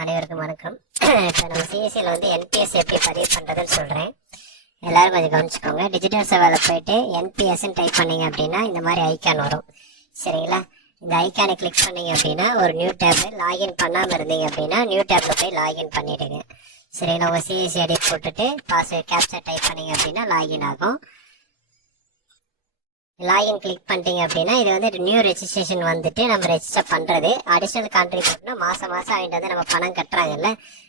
அனைவருக்கும் வணக்கம். இப்போ நம்ம சிஎஸ்சியில் வந்து என்பிஎஸ் எப்படி பதிவு பண்ணுறதுன்னு சொல்கிறேன். எல்லாரும் கொஞ்சம் கவனிச்சுக்கோங்க. டிஜிட்டல் சேவையில் போயிட்டு என்பிஎஸ்ன்னு டைப் பண்ணீங்க அப்படின்னா இந்த மாதிரி ஐக்கான் வரும். சரிங்களா? இந்த ஐக்கானை கிளிக் பண்ணீங்க அப்படின்னா ஒரு நியூ டேப், லாகின் பண்ணாமல் இருந்தீங்க அப்படின்னா நியூ டேப்பில் போய் லாகின் பண்ணிவிடுங்க. சரிங்களா? உங்கள் சிஎஸ்சி ஐடி போட்டுட்டு பாஸ்வேர்ட் கேப்சர் டைப் பண்ணீங்க அப்படின்னா லாகின் ஆகும். லாகின் கிளிக் பண்ணிட்டீங்க அப்படின்னா இது வந்து நியூ ரெஜிஸ்ட்ரேஷன் வந்துட்டு நம்ம ரெஜிஸ்டர் பண்ணுறது. அடிஷ்னல் கான்ட்ரிபியூட்னா மாதம் அவங்கள்ட்ட வந்து நம்ம பணம் கட்டுறாங்கல்ல,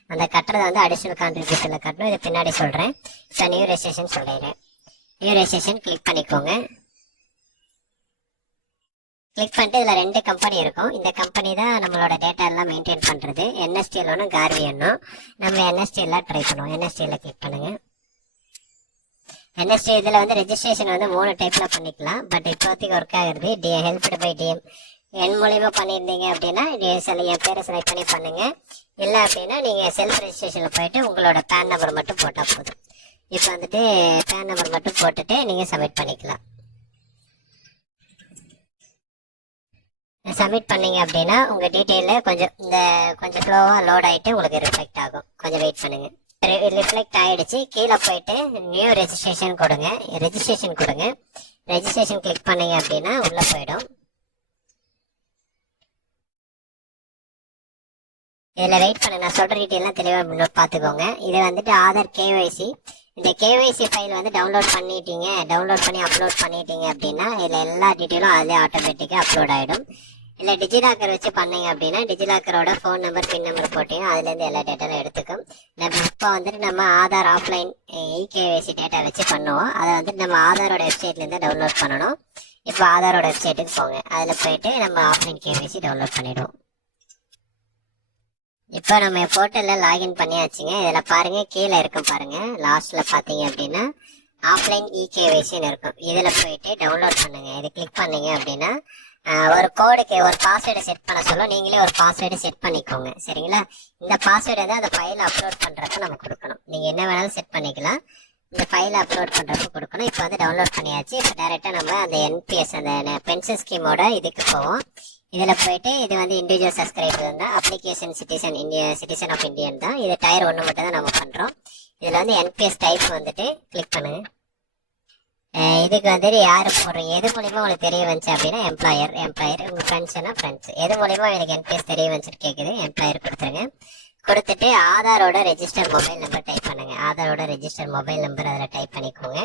அந்த கட்டுறதை வந்து அடிஷ்னல் கான்ட்ரிபியூஷனில் கட்டணும். இது பின்னாடி சொல்கிறேன். ஸோ நியூ ரெஜிஸ்ட்ரேஷன் சொல்கிறேன். நியூ ரெஜிஸ்ட்ரேஷன் கிளிக் பண்ணிக்கோங்க. கிளிக் பண்ணிட்டு இதில் 2 கம்பெனி இருக்கும். இந்த கம்பெனி தான் நம்மளோட டேட்டா எல்லாம் மெயின்டைன் பண்ணுறது. என்எஸ்டிஎல் ஒன்றும் கார்வி ஒன்றும். நம்ம என்எஸ்டிஎல்லாம் ட்ரை பண்ணுவோம். என்எஸ்டிஎல்ல கிளிக் பண்ணுங்கள். என்எஸ்டி இதில் வந்து ரெஜிஸ்ட்ரேஷன் வந்து 3 டைப்பில் பண்ணிக்கலாம். பட் இப்போதைக்கு ஒர்க் ஆகுறது ஹெல்ப்டு பை டிஎம். என் மூலியமாக பண்ணியிருந்தீங்க அப்படின்னா என் பேரை செலக்ட் பண்ணி பண்ணுங்கள். இல்லை அப்படின்னா நீங்கள் செல்ஃப் ரெஜிஸ்ட்ரேஷனில் போயிட்டு உங்களோட பேன் நம்பர் மட்டும் போட்டால் போதும். இப்போ வந்துட்டு பேன் நம்பர் மட்டும் போட்டுட்டு நீங்கள் சப்மிட் பண்ணிக்கலாம். சப்மிட் பண்ணீங்க அப்படின்னா உங்கள் டீட்டெயிலில் கொஞ்சம் ஸ்லோவாக லோட் ஆகிட்டு உங்களுக்கு ரிஃப்ளெக்ட் ஆகும். கொஞ்சம் வெயிட் பண்ணுங்கள். ரிஃப்ளெக்ட் ஆயிடுச்சு. கீழே போயிட்டு நியூ ரெஜிஸ்ட்ரேஷன் கொடுங்க. ரெஜிஸ்ட்ரேஷன் கிளிக் பண்ணீங்க அப்படின்னா உள்ள போயிடும். இதில் வெயிட் பண்ண நான் சொல்கிற டீட்டெயிலாம் தெளிவாக பார்த்துக்கோங்க. இது வந்துட்டு ஆதார் கேஒய்சி. இந்த கேஒய்சி ஃபைல் வந்து டவுன்லோட் பண்ணி அப்லோட் பண்ணிட்டீங்க அப்படின்னா இதில் எல்லா டீட்டெயிலும் அதிலே ஆட்டோமேட்டிக்காக அப்லோட் ஆகிடும். இல்லை டிஜிலாக்கர் வச்சு பண்ணீங்க அப்படின்னா டிஜிலாக்கரோட ஃபோன் நம்பர், பின் நம்பர் போட்டீங்க அதுலேருந்து எல்லா டேட்டாலும் எடுத்துக்கும். இப்போ வந்துட்டு நம்ம ஆதார் ஆஃப்லைன் இகேஒய்சி டேட்டா வச்சு பண்ணுவோம். அதை வந்துட்டு நம்ம ஆதாரோட வெப்சைட்லேருந்து டவுன்லோட் பண்ணணும். இப்போ ஆதாரோட வெப்சைட்டுக்கு போங்க. அதில் போயிட்டு நம்ம ஆஃப்லைன் கேஒய்சி டவுன்லோட் பண்ணிவிடுவோம். இப்போ நம்ம போர்ட்டலில் லாகின் பண்ணியாச்சுங்க. இதில் பாருங்கள், கீழே இருக்கும் பாருங்கள், லாஸ்ட்டில் பார்த்தீங்க அப்படின்னா ஆஃப்லைன் இகேஒய்சின்னு இருக்கும். இதில் போயிட்டு டவுன்லோட் பண்ணுங்கள். இது கிளிக் பண்ணீங்க அப்படின்னா ஒரு கோடுக்கு ஒரு பாஸ்வேர்டை செட் பண்ண சொல்ல நீங்களே ஒரு பாஸ்வேர்டை செட் பண்ணிக்கோங்க. சரிங்களா? இந்த பாஸ்வேர்டை தான் அந்த ஃபைலை அப்லோட் பண்ணுறப்ப நம்ம கொடுக்கணும். நீங்கள் என்ன வேணாலும் செட் பண்ணிக்கலாம். இந்த ஃபைலை அப்லோட் பண்ணுறப்ப கொடுக்கணும். இப்போ வந்து டவுன்லோட் பண்ணியாச்சு. இப்போ டேரெக்டாக நம்ம அந்த என்பிஎஸ் அந்த பென்ஷன் ஸ்கீமோட இதுக்கு போவோம். இதில் போயிட்டு இது வந்து இண்டிவிஜுவல் சப்ஸ்கிரைபர் தான், அப்ளிகேஷன் சிட்டிசன் ஆஃப் இந்தியன் தான். இது டயர் 1 மட்டும் தான் நம்ம பண்ணுறோம். இதில் வந்து என்பிஎஸ் டைப் வந்துட்டு கிளிக் பண்ணுங்க. இதுக்கு வந்துட்டு யார் போடுறீங்க, எது மூலியமாக உங்களுக்கு தெரிய வந்துச்சு அப்படின்னா எம்ப்ளாயர், உங்கள் ஃப்ரெண்ட்ஸ்னா ஃப்ரெண்ட்ஸ், எது மூலியமாக எனக்கு என்பிஎஸ் தெரிய வந்துச்சுன்னு கேட்குது. எம்ப்ளாயர் கொடுத்துருங்க. கொடுத்துட்டு ஆதாரோட ரெஜிஸ்டர் மொபைல் நம்பர் டைப் பண்ணுங்க. ஆதாரோட ரெஜிஸ்டர் மொபைல் நம்பர் அதில் டைப் பண்ணிக்கோங்க.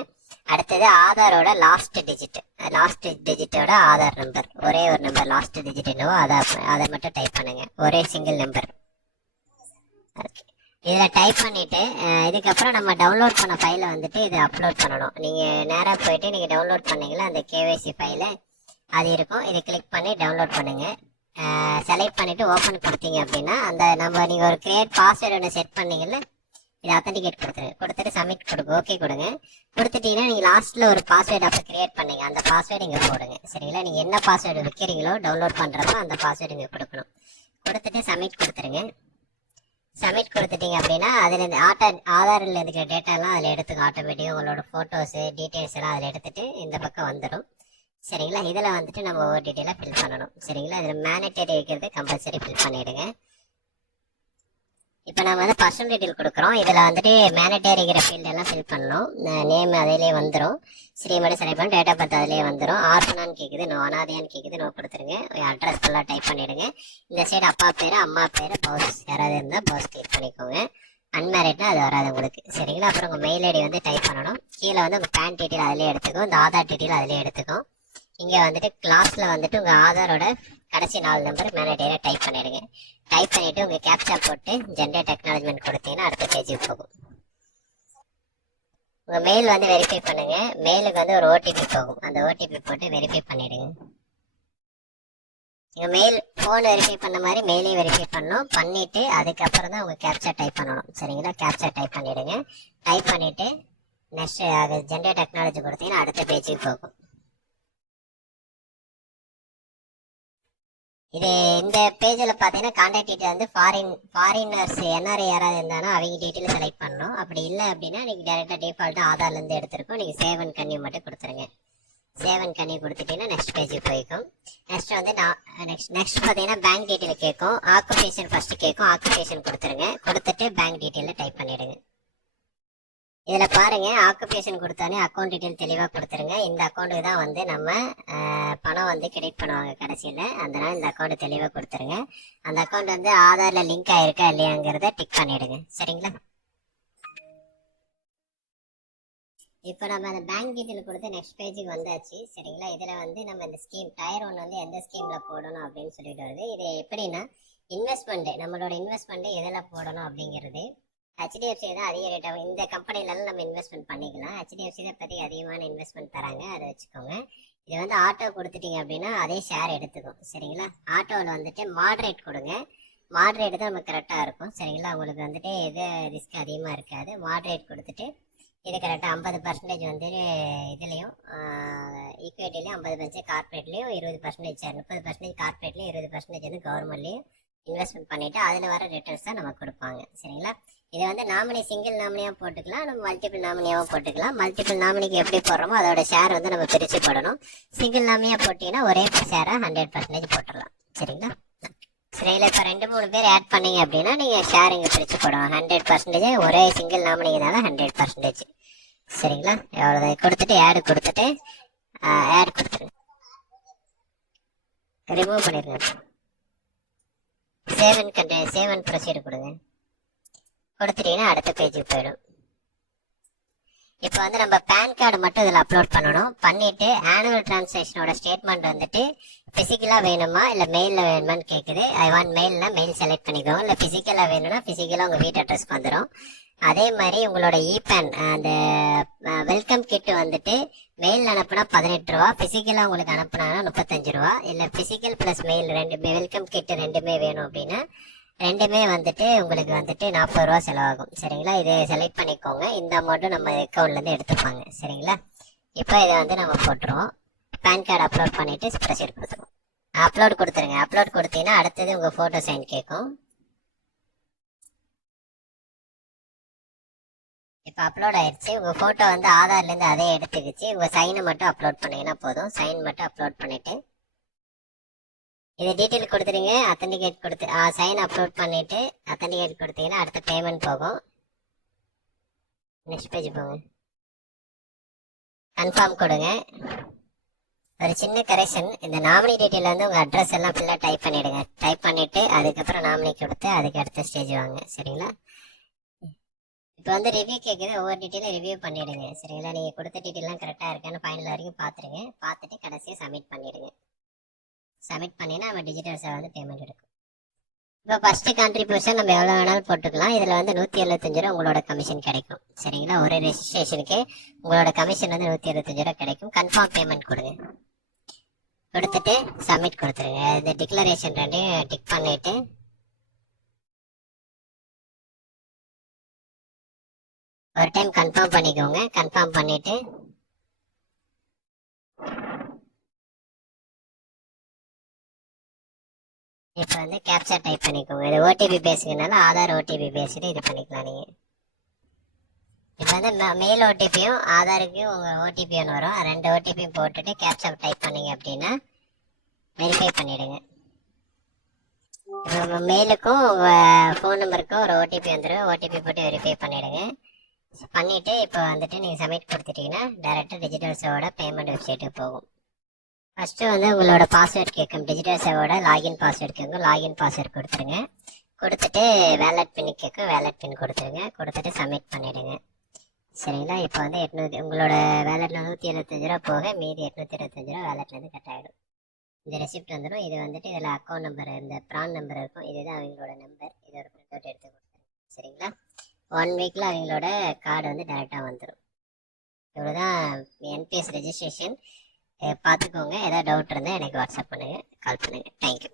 அடுத்தது ஆதாரோட லாஸ்ட் டிஜிட்டோட ஆதார் நம்பர், ஒரே ஒரு நம்பர் லாஸ்ட் டிஜிட் என்னவோ அதை மட்டும் டைப் பண்ணுங்க. ஒரே சிங்கிள் நம்பர். ஓகே, இதில் டைப் பண்ணிவிட்டு இதுக்கப்புறம் நம்ம டவுன்லோட் பண்ண ஃபைலை வந்துட்டு இதை அப்லோட் பண்ணணும். நீங்கள் நேராக போயிட்டு நீங்கள் டவுன்லோட் பண்ணீங்களா அந்த கேஒய்சி ஃபைலை, அது இருக்கும். இதை கிளிக் பண்ணி டவுன்லோட் பண்ணுங்கள். செலக்ட் பண்ணிவிட்டு ஓப்பன் கொடுத்தீங்க அப்படின்னா அந்த நீங்கள் ஒரு கிரியேட் பாஸ்வேர்டு ஒன்று செட் பண்ணீங்கல்ல, இதை அத்தன்டிகேட் கொடுத்துட்டு சப்மிட் ஓகே கொடுங்க. கொடுத்துட்டீங்கன்னா நீங்கள் லாஸ்ட்டில் ஒரு பாஸ்வேர்டு அப்போ கிரியேட் பண்ணீங்க, அந்த பாஸ்வேர்டு இங்கே போடுங்க. சரிங்களா? நீங்கள் என்ன பாஸ்வேர்டு வைக்கிறீங்களோ டவுன்லோட் பண்ணுறப்போ அந்த பாஸ்வேர்டு இங்கே கொடுக்கணும். கொடுத்துட்டு சப்மிட் கொடுத்துருங்க. சப்மிட் கொடுத்துட்டீங்க அப்படின்னா அதில் ஆதாரில் இருக்கிற டேட்டாலாம் அதில் எடுத்துக்கும். ஆட்டோமேட்டிக்காக உங்களோட ஃபோட்டோஸு டீட்டெயில்ஸ் எல்லாம் அதில் எடுத்துகிட்டு இந்த பக்கம் வந்துடும். சரிங்களா? இதில் வந்துட்டு நம்ம ஒவ்வொரு டீட்டெயிலாக ஃபில் பண்ணணும். சரிங்களா? இதில் மேனேட்டரி வைக்கிறது கம்பல்சரி ஃபில் பண்ணிவிடுங்க. இப்போ நம்ம வந்து பர்சனல் டீட்டெயில் கொடுக்குறோம். இதில் வந்துட்டு மேனேட்டரிங்கிற ஃபீல்டு எல்லாம் ஃபில் பண்ணணும். நேம் அதிலே வந்துடும். ஸ்ரீமதி செலக்ட் பண்ணி டேட் ஆஃப் பர்த் அதிலே வந்துடும். ஆர்ஃபனான்னு கேட்குது, நோ. அனாதையான்னு கேட்குது, நோ கொடுத்துருங்க. அட்ரஸ் ஃபுல்லாக டைப் பண்ணிவிடுங்க. இந்த சைடு அப்பா பேர், அம்மா பேர், பவுஸ் யாராவது இருந்தால் பவுஸ் கிளிக் பண்ணிக்கோங்க. அன்மேரிட்னா அது வராது உங்களுக்கு. சரிங்களா? அப்புறம் உங்கள் மெயில் ஐடி வந்து டைப் பண்ணணும். கீழே வந்து உங்கள் பேன் டீட்டெயில் அதிலே எடுத்துக்கும். இந்த ஆதார் டீட்டெயில் அதிலே எடுத்துக்கும். இங்கே வந்துட்டு கிளாஸில் வந்துட்டு உங்கள் ஆதாரோட கடைசி 4 நம்பர் மேனேட்டரியில் டைப் பண்ணிடுங்க. டைப் பண்ணிவிட்டு உங்கள் கேப்சா போட்டு ஜென்ரேட் அக்னாலஜ்மெண்ட் கொடுத்தீங்கன்னா அடுத்த பேஜுக்கு போகும். உங்கள் மெயில் வந்து வெரிஃபை பண்ணுங்கள். மெயிலுக்கு வந்து ஒரு ஓடிபி போகும். அந்த ஓடிபி போட்டு வெரிஃபை பண்ணிவிடுங்க. உங்கள் மெயில் ஃபோன் வெரிஃபை பண்ண மாதிரி மெயிலையும் வெரிஃபை பண்ணணும். பண்ணிவிட்டு அதுக்கப்புறம் தான் உங்கள் கேப்சா டைப் பண்ணணும். சரிங்களா? கேப்சா டைப் பண்ணிவிடுங்க. டைப் பண்ணிவிட்டு நெக்ஸ்ட் அது ஜென்ரேட் அக்னாலஜி கொடுத்தீங்கன்னா அடுத்த பேஜுக்கு போகும். இது இந்த பேஜில் பார்த்தீங்கன்னா கான்டாக்ட் டீட்டெயில் வந்து ஃபாரினர்ஸ் என்ஆர்ஐ யாராவது இருந்தாலும் அவங்க டீட்டெயில் செலக்ட் பண்ணணும். அப்படி இல்லை அப்படின்னா நீங்கள் டேரெக்டாக டிஃபால்ட்டாக ஆதார்லேருந்து எடுத்துருக்கோம். நீங்கள் சேவ் அண்ட் கன்யூ மட்டும் கொடுத்துருங்க. சேவன் கண்ணி கொடுத்துட்டீங்கன்னா நெக்ஸ்ட் பேஜுக்கு போய்க்கும். நெக்ஸ்ட் வந்து நெக்ஸ்ட் பார்த்தீங்கன்னா பேங்க் டீட்டெயில் கேட்கும். ஆக்குபேஷன் ஃபர்ஸ்ட் கேட்கும். ஆக்குபேஷன் கொடுத்துருங்க. கொடுத்துட்டு பேங்க் டீட்டெயில டைப் பண்ணிடுங்க. இதுல பாருங்க, ஆக்குபேஷன் கொடுத்தானே அக்கௌண்ட் டீட்டெயில் தெளிவா கொடுத்துருங்க. இந்த அக்கௌண்ட்டுக்கு தான் வந்து நம்ம பணம் வந்து கிரெடிட் பண்ணுவாங்க கடைசியில. அதனால இந்த அக்கௌண்ட் தெளிவா கொடுத்துருங்க. அந்த அக்கௌண்ட் வந்து ஆதார்ல லிங்க் ஆயிருக்கா இல்லையாங்கிறத டிக் பண்ணிடுங்க. சரிங்களா? இப்போ நம்ம அந்த பேங்க் டீட்டெயில் கொடுத்து நெக்ஸ்ட் பேஜுக்கு வந்தாச்சு. சரிங்களா? இதுல வந்து நம்ம இந்த ஸ்கீம் டயர் 1 வந்து எந்த ஸ்கீம்ல போடணும் அப்படின்னு சொல்லிட்டு வருது. இது எப்படின்னா இன்வெஸ்ட்மெண்ட், நம்மளோட இன்வெஸ்ட்மெண்ட் எதில் போடணும் அப்படிங்கிறது. ஹெச்டிஎஃப்சி தான் அதிக ரேட் ஆகும். இந்த கம்பெனிலலாம் நம்ம இன்வெஸ்ட்மெண்ட் பண்ணிக்கலாம். ஹெச்டிஎஃப்சி தான் பற்றி அதிகமான இன்வெஸ்ட்மெண்ட் தராங்க, அதை வச்சுக்கோங்க. இது வந்து ஆட்டோ கொடுத்துட்டீங்க அப்படின்னா அதே ஷேர் எடுத்துக்கும். சரிங்களா? ஆட்டோவில் வந்துட்டு மாட்ரேட் கொடுங்க. மாட்ரேட் தான் நமக்கு கரெக்டாக இருக்கும். சரிங்களா? உங்களுக்கு வந்துட்டு எது ரிஸ்க் அதிகமாக இருக்காது. மாட்ரேட் கொடுத்துட்டு இது கரெக்டாக 50% வந்து இதுலேயும் ஈக்விட்டிலையும் 50% கார்பரேட்லேயும் 20% 30% கார்பரேட்லேயும் 20% வந்து கவர்மெண்ட்லேயும் இன்வெஸ்ட்மெண்ட் பண்ணிவிட்டு அதில் வர ரிட்டர்ன்ஸ் தான் நமக்கு கொடுப்பாங்க. சரிங்களா? இதை வந்து நாமினி சிங்கிள் நாமினியாக போட்டுக்கலாம், நம்ம மல்டிபிள் நாமினியாகவும் போட்டுக்கலாம். மல்டிபிள் நாமினிக்கு எப்படி போடுறோமோ அதோட ஷேர் வந்து நம்ம பிரித்து போடணும். சிங்கிள் நாமினியாக போட்டிங்கன்னா ஒரே ஷேரை 100% போட்டுடலாம். சரிங்களா? சரிங்களா? இப்போ 2-3 பேர் ஆட் பண்ணீங்க அப்படின்னா நீங்கள் ஷேர் இங்கே பிரித்து போடணும். 100% ஒரே சிங்கிள் நாமினிங்கனால 100%. சரிங்களா? எவ்வளோ கொடுத்துட்டு ஆட் கொடுத்துட்டு ஆட் கொடுத்துருங்க. ரிமூவ் பண்ணிடுங்க. சேவ் அண்ட் ப்ரொசீட் கொடுங்க. கொடுத்துட்டீங்கன்னா அடுத்த பேஜுக்கு போயிடும். இப்போ வந்து நம்ம பேன் கார்டு மட்டும் இதில் அப்லோட் பண்ணணும். பண்ணிட்டு ஆனுவல் டிரான்சாக்ஷனோட ஸ்டேட்மெண்ட் வந்துட்டு ஃபிசிக்கலாக வேணுமா இல்லை மெயிலில் வேணுமான்னு கேட்குது. ஐ வாண்ட் மெயில்னா மெயில் செலக்ட் பண்ணிக்கோங்க. இல்லை ஃபிசிக்கலாக வேணும்னா ஃபிசிக்கலாக உங்கள் வீட்டு அட்ரஸ்க்கு வந்துடும். அதே மாதிரி உங்களோட இபேன் அந்த வெல்கம் கிட் வந்துட்டு மெயில் அனுப்புனா 18 ரூபா, ஃபிசிக்கலாக உங்களுக்கு அனுப்புனாங்கன்னா 35 ரூபா. இல்லை ஃபிசிக்கல் ப்ளஸ் மெயில் ரெண்டுமே, வெல்கம் கிட் ரெண்டுமே வேணும் அப்படின்னா ரெண்டுமே வந்துட்டு உங்களுக்கு வந்துட்டு 40 ரூபா செலவாகும். சரிங்களா? இதை செலக்ட் பண்ணிக்கோங்க. இந்த அமௌண்ட்டும் நம்ம அக்கௌண்ட்லேருந்து எடுத்துப்பாங்க. சரிங்களா? இப்போ இதை வந்து நம்ம போட்டுருவோம். பேன் கார்டு அப்லோட் பண்ணிட்டு ப்ரொசீட் கொடுத்துருவோம். அப்லோட் கொடுத்துருங்க. அப்லோட் கொடுத்தீங்கன்னா அடுத்தது உங்கள் ஃபோட்டோ சைன் கேட்கும். இப்போ அப்லோட் ஆயிடுச்சு. உங்கள் ஃபோட்டோ வந்து ஆதார்லேருந்து அதே எடுத்துக்கிச்சு. உங்கள் சைனை மட்டும் அப்லோட் பண்ணிங்கன்னா போதும். சைன் மட்டும் அப்லோட் பண்ணிவிட்டு இதை டீட்டெயில் கொடுத்துருங்க. அத்தன்டிகேட் கொடுத்து சைன் அப்லோட் பண்ணிவிட்டு அத்தன்டிகேட் கொடுத்தீங்கன்னா அடுத்த பேமெண்ட் போகும். நெக்ஸ்ட் பேஜ் போங்க. கன்ஃபார்ம் கொடுங்க. ஒரு சின்ன கரெக்ஷன், இந்த நாமினி டீட்டெயில் வந்து உங்கள் அட்ரஸ் எல்லாம் ஃபுல்லாக டைப் பண்ணிவிடுங்க. டைப் பண்ணிவிட்டு அதுக்கப்புறம் நாமினி கொடுத்து அதுக்கு அடுத்த ஸ்டேஜ் வாங்க. சரிங்களா? இப்போ வந்து ரிவ்யூ கேட்குது. ஒவ்வொரு டீட்டெயிலும் ரிவ்யூ பண்ணிவிடுங்க. சரிங்களா? நீங்கள் கொடுத்த டீட்டெயிலாம் கரெக்டாக இருக்கான்னு ஃபைனல் வரைக்கும் பார்த்துருங்க. பார்த்துட்டு கடைசியாக சப்மிட் பண்ணிவிடுங்க. சப்மிட் பண்ணினா நம்ம டிஜிட்டல் சேவை வந்து பேமெண்ட் எடுக்கும். இப்போ ஃபஸ்ட்டு கான்ட்ரிபியூஷன் நம்ம எவ்வளோ வேணாலும் போட்டுக்கலாம். இதில் வந்து 175 ரூபா உங்களோட கமிஷன் கிடைக்கும். சரிங்களா? ஒரு ரெஜிஸ்ட்ரேஷனுக்கு உங்களோட கமிஷன் வந்து 175 ரூபா கிடைக்கும். கன்ஃபார்ம் பேமெண்ட் கொடுங்க. கொடுத்துட்டு சப்மிட் கொடுத்துருங்க. இந்த டிக்ளரேஷன் ரெண்டையும் டிக் பண்ணிவிட்டு ஒரு டைம் கன்ஃபார்ம் பண்ணிக்கோங்க. கன்ஃபார்ம் பண்ணிவிட்டு இப்போ வந்து கேப்சா டைப் பண்ணிக்கோங்க. இது ஓடிபி பேசுகிறதுனால ஆதார் ஓடிபி பேசிட்டு இது பண்ணிக்கலாம். நீங்கள் இப்போ வந்து மெயில் ஓடிபியும் ஆதாருக்கும் உங்கள் ஓடிபி ஒன்று வரும். 2 ஓடிபியும் போட்டுட்டு கேப்சா டைப் பண்ணீங்க அப்படின்னா வெரிஃபை பண்ணிவிடுங்க. இப்போ மெயிலுக்கும் உங்கள் ஃபோன் நம்பருக்கும் ஒரு ஓடிபி வந்துடும். ஓடிபி போட்டு வெரிஃபை பண்ணிவிடுங்க. பண்ணிவிட்டு இப்போ வந்துட்டு நீங்கள் சப்மிட் கொடுத்துட்டீங்கன்னா டேரெக்டாக டிஜிட்டல் சேவோட பேமெண்ட் வெப்சைட்டுக்கு போகும். ஃபஸ்ட்டு வந்து உங்களோட பாஸ்வேர்ட் கேட்கும். டிஜிட்டல் சேவோட லாகின் பாஸ்வேர்ட் கேட்கும். லாகின் பாஸ்வேர்ட் கொடுத்துருங்க. கொடுத்துட்டு வேலட் பின் கேட்கும். வேலட் பின் கொடுத்துருங்க. கொடுத்துட்டு சப்மிட் பண்ணிவிடுங்க. சரிங்களா? இப்போ வந்து 800 உங்களோட வேலெட்டில் 175 ரூபா போக மீதி 825 ரூபா வேலெட்லேருந்து கட் ஆகிடும். இந்த ரெசிப்ட் வந்துடும். இது வந்துட்டு இதில் அக்கௌண்ட் நம்பர், இந்த ப்ரான் நம்பர் இருக்கும். இதுதான் அவங்களோட நம்பர். இதை ஒரு பிரிண்ட் அவுட் எடுத்து கொடுத்துருங்க. சரிங்களா? 1 வீக்கில் அவங்களோட கார்டு வந்து டேரெக்டாக வந்துடும். இவ்வளோதான் என்பிஎஸ் ரெஜிஸ்ட்ரேஷன். பார்த்துக்கோங்க. ஏதாவது டவுட் இருந்தால் எனக்கு வாட்ஸ்அப் பண்ணுங்கள், கால் பண்ணுங்கள். தேங்க்யூ.